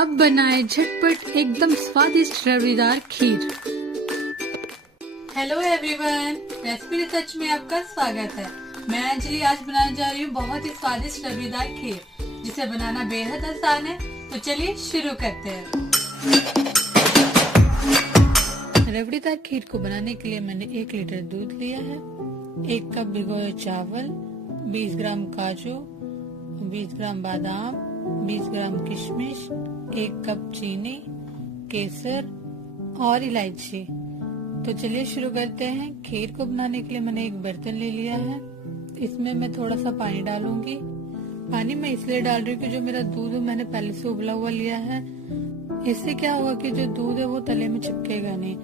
अब बनाए झटपट एकदम स्वादिष्ट रवेदार खीर। हेलो एवरीवन, रेसिपी रिसर्च में आपका स्वागत है। मैं अंजलि आज बनाने जा रही हूँ बहुत ही स्वादिष्ट रवेदार खीर, जिसे बनाना बेहद आसान है। तो चलिए शुरू करते हैं। रवेदार खीर को बनाने के लिए मैंने 1 लीटर दूध लिया है, 1 कप भिगोए चावल, 20 ग्राम काजू, 20 ग्राम बादाम, 20 ग्राम किशमिश, 1 कप चीनी, केसर और इलायची। तो चलिए शुरू करते हैं। खीर को बनाने के लिए मैंने एक बर्तन ले लिया है। इसमें मैं थोड़ा सा पानी डालूंगी। पानी मैं इसलिए डाल रही हूँ कि जो मेरा दूध है मैंने पहले से उबला हुआ लिया है। इससे क्या होगा कि जो दूध है वो तले में चिपकेगा नहीं।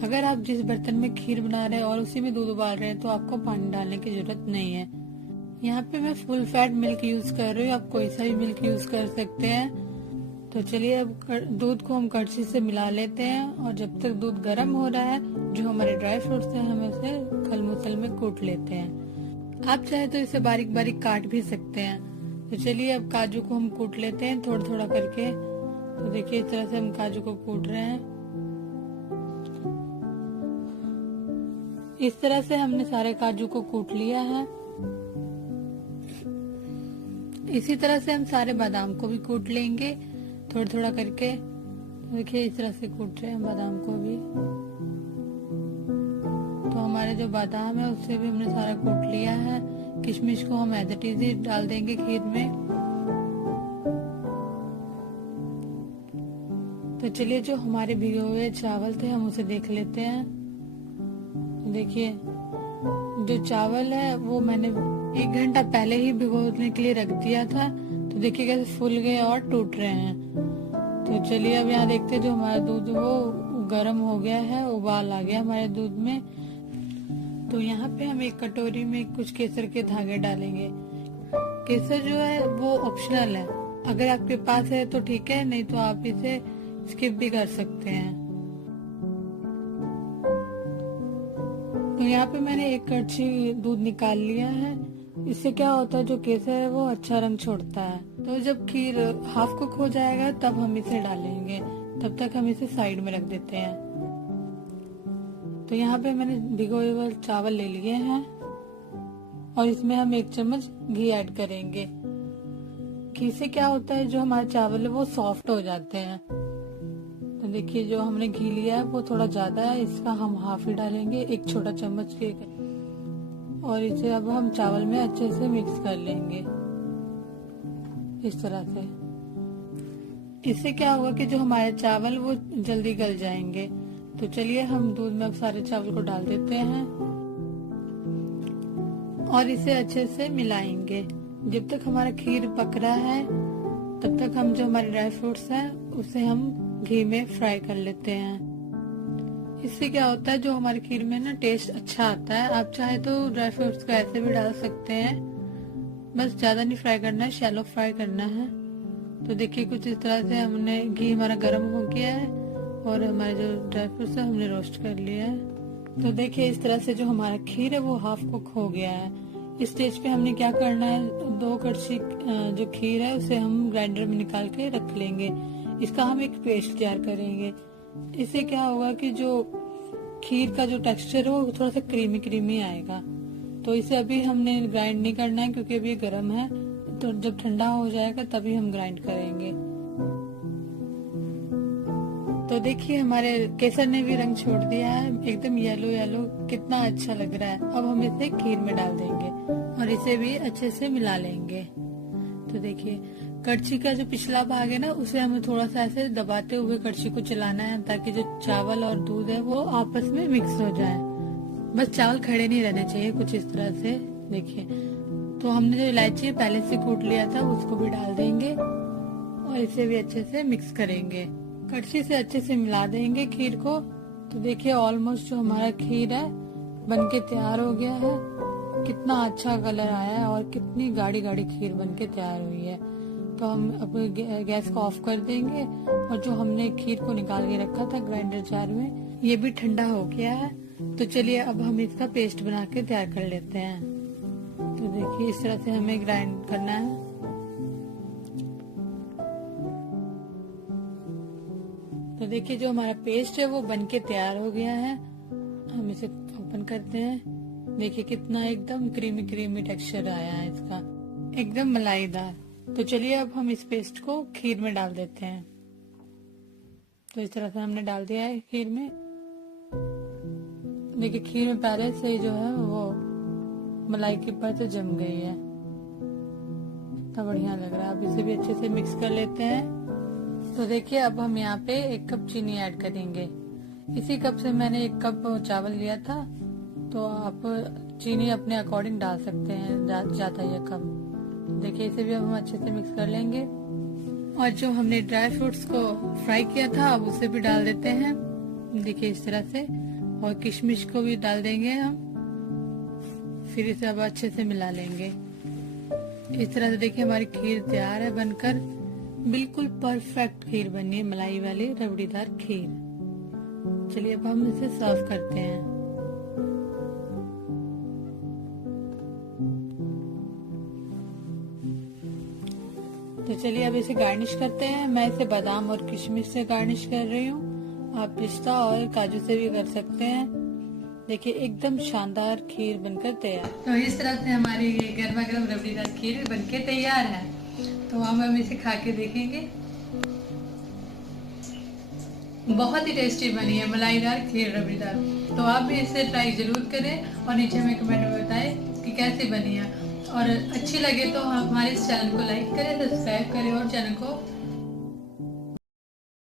अगर आप जिस बर्तन में खीर बना रहे हैं और उसी में दूध उबाल रहे हैं तो आपको पानी डालने की जरूरत नहीं है। यहाँ पे मैं फुल फैट मिल्क यूज कर रही हूँ, आप कोई सा भी मिल्क यूज कर सकते हैं। तो चलिए अब दूध को हम कड़छी से मिला लेते हैं और जब तक दूध गर्म हो रहा है जो हमारे ड्राई फ्रूट्स हैं हम इसे खलमुसल में कूट लेते हैं। आप चाहे तो इसे बारीक बारीक काट भी सकते हैं। तो चलिए अब काजू को हम कूट लेते हैं थोड़ा थोड़ा करके। तो देखिए इस तरह से हम काजू को कूट रहे हैं। इस तरह से हमने सारे काजू को कूट लिया है। इसी तरह से हम सारे बादाम को भी कूट लेंगे थोड़ा थोड़ा करके। देखिए इस तरह से कूट रहे हैं बादाम को भी। तो हमारे जो बादाम है उससे भी हमने सारा कूट लिया है। किशमिश को हम एज इट इज ही डाल देंगे खीर में। तो चलिए जो हमारे भिगे हुए चावल थे हम उसे देख लेते हैं। देखिए जो चावल है वो मैंने 1 घंटा पहले ही भिगोने के लिए रख दिया था। तो देखिए कैसे फूल गए और टूट रहे हैं। तो चलिए अब यहाँ देखते हैं जो हमारा दूध वो गर्म हो गया है, उबाल आ गया हमारे दूध में। तो यहाँ पे हम एक कटोरी में कुछ केसर के धागे डालेंगे। केसर जो है वो ऑप्शनल है, अगर आपके पास है तो ठीक है, नहीं तो आप इसे स्किप भी कर सकते हैं। तो यहाँ पे मैंने 1 कड़छी दूध निकाल लिया है। इससे क्या होता है जो केसर है वो अच्छा रंग छोड़ता है। तो जब खीर हाफ कुक हो जाएगा तब हम इसे डालेंगे, तब तक हम इसे साइड में रख देते हैं। तो यहाँ पे मैंने भिगोए हुए चावल ले लिए हैं और इसमें हम 1 चम्मच घी ऐड करेंगे। घी से क्या होता है जो हमारे चावल है वो सॉफ्ट हो जाते हैं। तो देखिए जो हमने घी लिया है वो थोड़ा ज्यादा है, इसका हम हाफ ही डालेंगे, 1 छोटा चम्मच के। और इसे अब हम चावल में अच्छे से मिक्स कर लेंगे इस तरह से। इससे क्या होगा कि जो हमारे चावल वो जल्दी गल जाएंगे। तो चलिए हम दूध में अब सारे चावल को डाल देते हैं और इसे अच्छे से मिलाएंगे। जब तक हमारा खीर पक रहा है तब तक हम जो हमारे ड्राई फ्रूट्स हैं उसे हम घी में फ्राई कर लेते हैं। इससे क्या होता है जो हमारी खीर में ना टेस्ट अच्छा आता है। आप चाहे तो ड्राई फ्रूट्स को ऐसे भी डाल सकते हैं, बस ज्यादा नहीं फ्राई करना है, शैलो फ्राई करना है। तो देखिए कुछ इस तरह से हमने घी हमारा गर्म हो गया है और हमारे जो ड्राई फ्रूट्स है हमने रोस्ट कर लिया है। तो देखिए इस तरह से जो हमारा खीर है वो हाफ कुक हो गया है। इस स्टेज पे हमने क्या करना है, 2 कड़छी जो खीर है उसे हम ग्राइंडर में निकाल के रख लेंगे। इसका हम एक पेस्ट तैयार करेंगे। इससे क्या होगा कि जो खीर का जो टेक्सचर है वो थोड़ा सा क्रीमी क्रीमी आएगा। तो इसे अभी हमने ग्राइंड नहीं करना है क्योंकि अभी गर्म है। तो जब ठंडा हो जाएगा तभी हम ग्राइंड करेंगे। तो देखिए हमारे केसर ने भी रंग छोड़ दिया है, एकदम येलो येलो, कितना अच्छा लग रहा है। अब हम इसे खीर में डाल देंगे और इसे भी अच्छे से मिला लेंगे। तो देखिए कड़छी का जो पिछला भाग है ना उसे हमें थोड़ा सा ऐसे दबाते हुए कड़छी को चलाना है ताकि जो चावल और दूध है वो आपस में मिक्स हो जाए। बस चावल खड़े नहीं रहने चाहिए, कुछ इस तरह से। देखिए तो हमने जो इलायची पहले से कूट लिया था उसको भी डाल देंगे और इसे भी अच्छे से मिक्स करेंगे। कड़छी से अच्छे से मिला देंगे खीर को। तो देखिए ऑलमोस्ट जो हमारा खीर है बनके तैयार हो गया है। कितना अच्छा कलर आया है और कितनी गाढ़ी गाढ़ी खीर बनके तैयार हुई है। तो हम अब गैस को ऑफ कर देंगे और जो हमने खीर को निकाल के रखा था ग्राइंडर जार में ये भी ठंडा हो गया है। तो चलिए अब हम इसका पेस्ट बना के तैयार कर लेते हैं। तो देखिए इस तरह से हमें ग्राइंड करना है। तो देखिए जो हमारा पेस्ट है वो बनके तैयार हो गया है। हम इसे ओपन करते हैं। देखिए कितना एकदम क्रीमी क्रीमी टेक्सचर आया है इसका, एकदम मलाईदार। तो चलिए अब हम इस पेस्ट को खीर में डाल देते हैं। तो इस तरह से हमने डाल दिया है खीर में। देखिए खीर में पहले से ही जो है वो मलाई की परत जम गई है, इतना बढ़िया लग रहा है। अब इसे भी अच्छे से मिक्स कर लेते हैं। तो देखिए अब हम यहाँ पे 1 कप चीनी ऐड करेंगे। इसी कप से मैंने 1 कप चावल लिया था, तो आप चीनी अपने अकॉर्डिंग डाल सकते हैं, ज्यादा या कम। देखिए इसे भी हम अच्छे से मिक्स कर लेंगे। और जो हमने ड्राई फ्रूट्स को फ्राई किया था अब उसे भी डाल देते हैं, देखिए इस तरह से। और किशमिश को भी डाल देंगे हम, फिर इसे अब अच्छे से मिला लेंगे। इस तरह से देखिए हमारी खीर तैयार है बनकर। बिल्कुल परफेक्ट खीर बनी है, मलाई वाली रबड़ीदार खीर। चलिए अब हम इसे सर्व करते हैं। तो चलिए अब इसे गार्निश करते हैं। मैं इसे बादाम और किशमिश से गार्निश कर रही हूँ, आप पिस्ता और काजू से भी कर सकते हैं। देखिए एकदम शानदार खीर बनकर तैयार। तो इस तरह से हमारी ये गर्मा गर्म रबड़ीदार खीर बनके तैयार है। तो हम इसे खा के देखेंगे। बहुत ही टेस्टी बनी है मलाईदार खीर रबड़ीदार। तो आप भी इसे ट्राई जरूर करें और नीचे हमें कमेंट में बताएं कि कैसी बनी है। और अच्छी लगे तो हमारे इस चैनल को लाइक करें, सब्सक्राइब करें और चैनल को